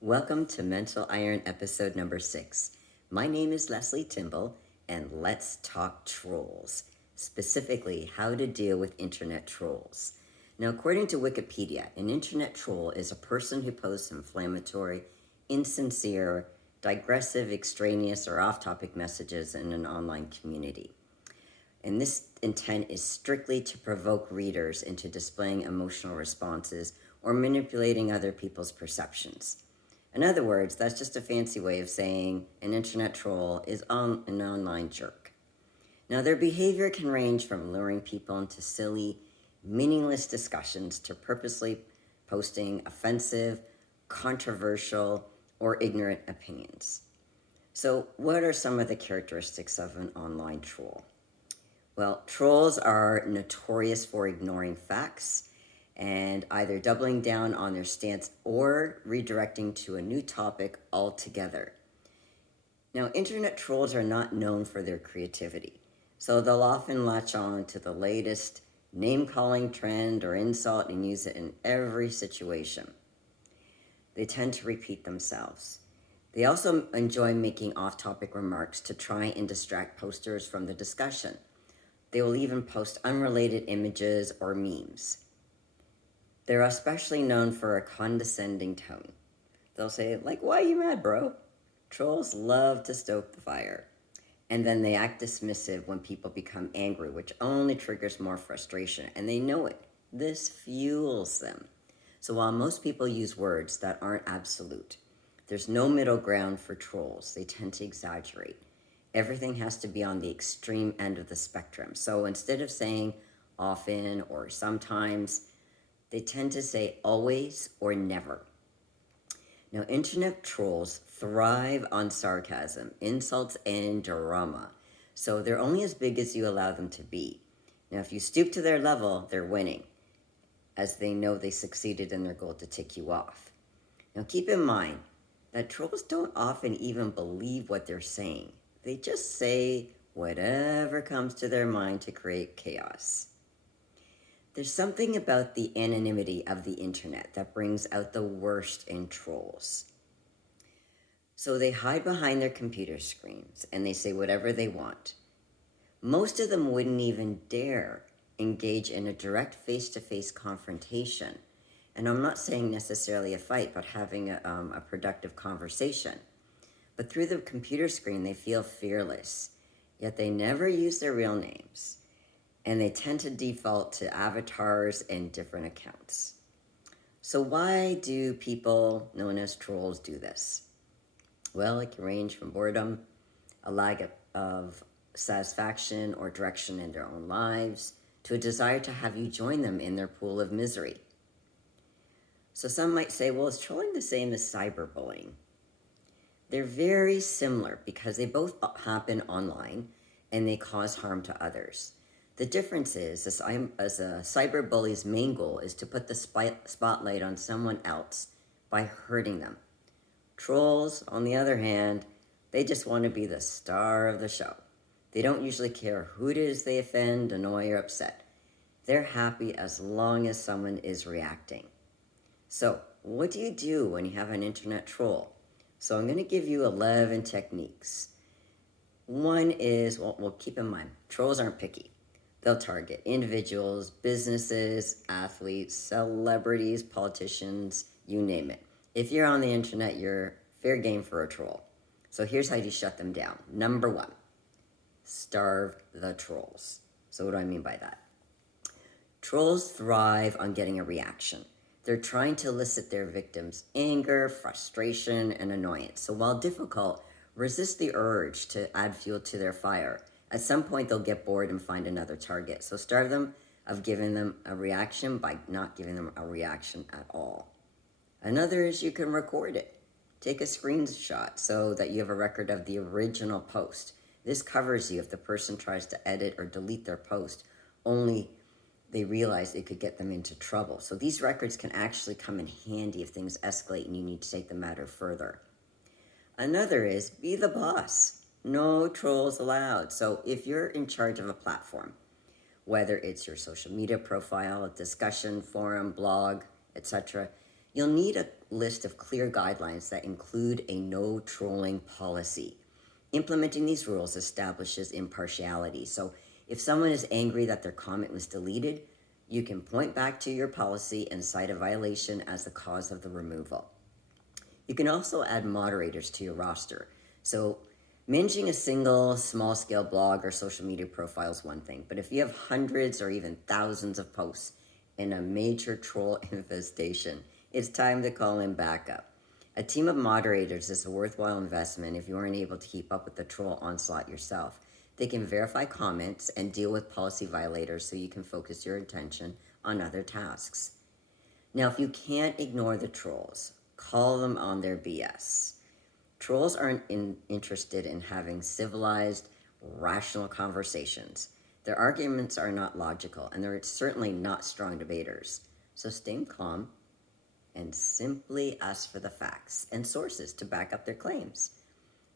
Welcome to Mental Iron episode number 6. My name is Leslie Timble, and let's talk trolls, specifically how to deal with internet trolls. Now, according to Wikipedia, an internet troll is a person who posts inflammatory, insincere, digressive, extraneous, or off topic messages in an online community. And this intent is strictly to provoke readers into displaying emotional responses or manipulating other people's perceptions. In other words, that's just a fancy way of saying an internet troll is an online jerk. Now, their behavior can range from luring people into silly, meaningless discussions to purposely posting offensive, controversial, or ignorant opinions. So, what are some of the characteristics of an online troll? Well, trolls are notorious for ignoring facts and either doubling down on their stance or redirecting to a new topic altogether. Now, internet trolls are not known for their creativity, so they'll often latch on to the latest name-calling trend or insult and use it in every situation. They tend to repeat themselves. They also enjoy making off-topic remarks to try and distract posters from the discussion. They will even post unrelated images or memes. They're especially known for a condescending tone. They'll say, like, why are you mad, bro? Trolls love to stoke the fire. And then they act dismissive when people become angry, which only triggers more frustration. And they know it. This fuels them. So while most people use words that aren't absolute, there's no middle ground for trolls. They tend to exaggerate. Everything has to be on the extreme end of the spectrum. So instead of saying often or sometimes, they tend to say always or never. Now, internet trolls thrive on sarcasm, insults, and drama. So they're only as big as you allow them to be. Now, if you stoop to their level, they're winning, as they know they succeeded in their goal to tick you off. Now, keep in mind that trolls don't often even believe what they're saying. They just say whatever comes to their mind to create chaos. There's something about the anonymity of the internet that brings out the worst in trolls. So they hide behind their computer screens and they say whatever they want. Most of them wouldn't even dare engage in a direct face-to-face confrontation. And I'm not saying necessarily a fight, but having a productive conversation. But through the computer screen, they feel fearless, yet they never use their real names. And they tend to default to avatars and different accounts. So why do people known as trolls do this? Well, it can range from boredom, a lack of satisfaction or direction in their own lives, to a desire to have you join them in their pool of misery. So some might say, well, is trolling the same as cyberbullying? They're very similar because they both happen online and they cause harm to others. The difference is, as a cyberbully's main goal is to put the spotlight on someone else by hurting them. Trolls, on the other hand, they just want to be the star of the show. They don't usually care who it is they offend, annoy, or upset. They're happy as long as someone is reacting. So, what do you do when you have an internet troll? So I'm going to give you 11 techniques. One is, well, keep in mind, trolls aren't picky. They'll target individuals, businesses, athletes, celebrities, politicians, you name it. If you're on the internet, you're fair game for a troll. So here's how you shut them down. Number 1, starve the trolls. So what do I mean by that? Trolls thrive on getting a reaction. They're trying to elicit their victims' anger, frustration, and annoyance. So while difficult, resist the urge to add fuel to their fire. At some point, they'll get bored and find another target. So starve them of giving them a reaction by not giving them a reaction at all. Another is you can record it. Take a screenshot so that you have a record of the original post. This covers you if the person tries to edit or delete their post, only they realize it could get them into trouble. So these records can actually come in handy if things escalate and you need to take the matter further. Another is be the boss. No trolls allowed. So if you're in charge of a platform, whether it's your social media profile, a discussion forum, blog, etc., You'll need a list of clear guidelines that include a no trolling policy. Implementing these rules establishes impartiality. So if someone is angry that their comment was deleted, you can point back to your policy and cite a violation as the cause of the removal. You can also add moderators to your roster. So managing a single small-scale blog or social media profile is one thing, but if you have hundreds or even thousands of posts in a major troll infestation, it's time to call in backup. A team of moderators is a worthwhile investment if you aren't able to keep up with the troll onslaught yourself. They can verify comments and deal with policy violators so you can focus your attention on other tasks. Now, if you can't ignore the trolls, call them on their BS. Trolls aren't interested in having civilized, rational conversations. Their arguments are not logical, and they're certainly not strong debaters. So stay calm and simply ask for the facts and sources to back up their claims.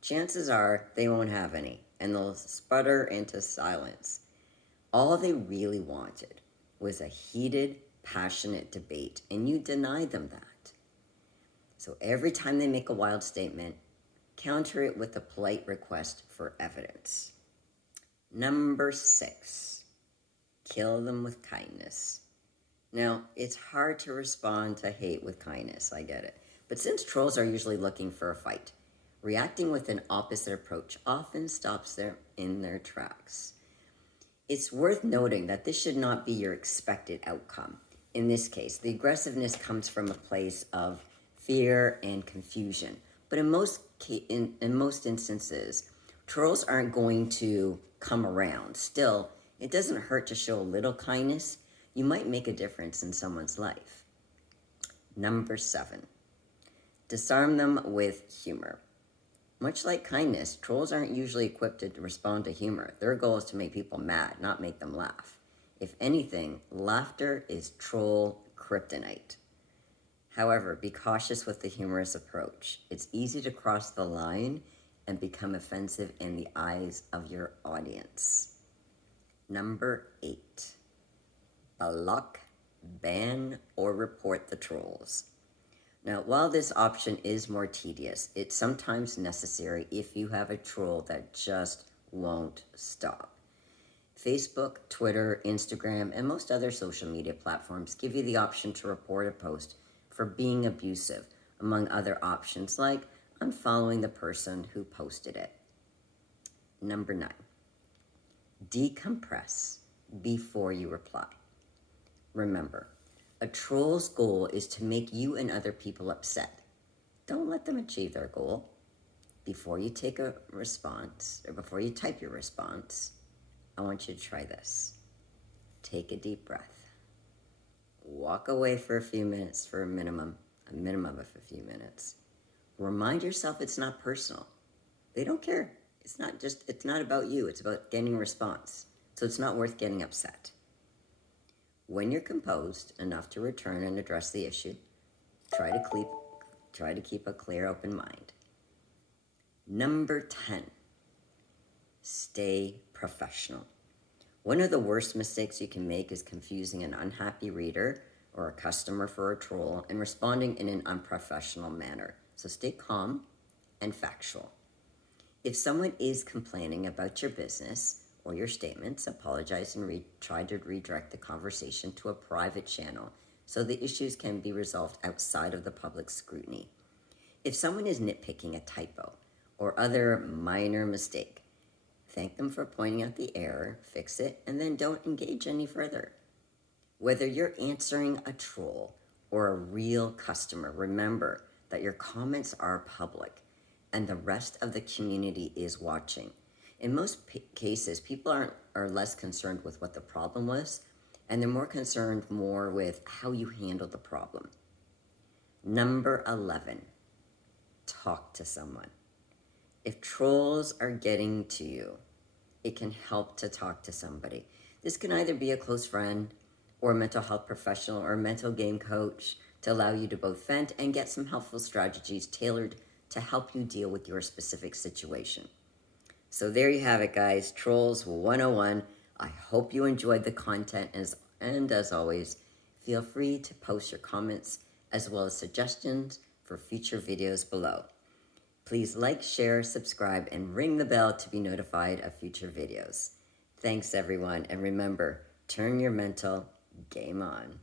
Chances are they won't have any, and they'll sputter into silence. All they really wanted was a heated, passionate debate, and you denied them that. So every time they make a wild statement, counter it with a polite request for evidence. Number 6, kill them with kindness. Now, it's hard to respond to hate with kindness, I get it. But since trolls are usually looking for a fight, reacting with an opposite approach often stops them in their tracks. It's worth noting that this should not be your expected outcome. In this case, the aggressiveness comes from a place of fear and confusion. But in most instances, trolls aren't going to come around. Still, it doesn't hurt to show a little kindness. You might make a difference in someone's life. Number 7, disarm them with humor. Much like kindness, trolls aren't usually equipped to respond to humor. Their goal is to make people mad, not make them laugh. If anything, laughter is troll kryptonite. However, be cautious with the humorous approach. It's easy to cross the line and become offensive in the eyes of your audience. Number 8, block, ban, or report the trolls. Now, while this option is more tedious, it's sometimes necessary if you have a troll that just won't stop. Facebook, Twitter, Instagram, and most other social media platforms give you the option to report a post for being abusive, among other options like unfollowing the person who posted it. Number 9, decompress before you reply. Remember, a troll's goal is to make you and other people upset. Don't let them achieve their goal. Before you take a response, or before you type your response, I want you to try this. Take a deep breath. Walk away for a few minutes, for a minimum of a few minutes. Remind yourself it's not personal. They don't care. It's not about you. It's about getting a response. So it's not worth getting upset. When you're composed enough to return and address the issue, try to keep a clear, open mind. Number 10, stay professional. One of the worst mistakes you can make is confusing an unhappy reader or a customer for a troll and responding in an unprofessional manner. So stay calm and factual. If someone is complaining about your business or your statements, apologize and try to redirect the conversation to a private channel so the issues can be resolved outside of the public scrutiny. If someone is nitpicking a typo or other minor mistake, thank them for pointing out the error, fix it, and then don't engage any further. Whether you're answering a troll or a real customer, remember that your comments are public and the rest of the community is watching. In most cases, people are less concerned with what the problem was, and they're more concerned with how you handle the problem. Number 11, talk to someone. If trolls are getting to you, it can help to talk to somebody. This can either be a close friend or a mental health professional or a mental game coach to allow you to both vent and get some helpful strategies tailored to help you deal with your specific situation. So there you have it, guys. Trolls 101. I hope you enjoyed the content, and as always, feel free to post your comments as well as suggestions for future videos below. Please like, share, subscribe, and ring the bell to be notified of future videos. Thanks everyone, and remember, turn your mental game on.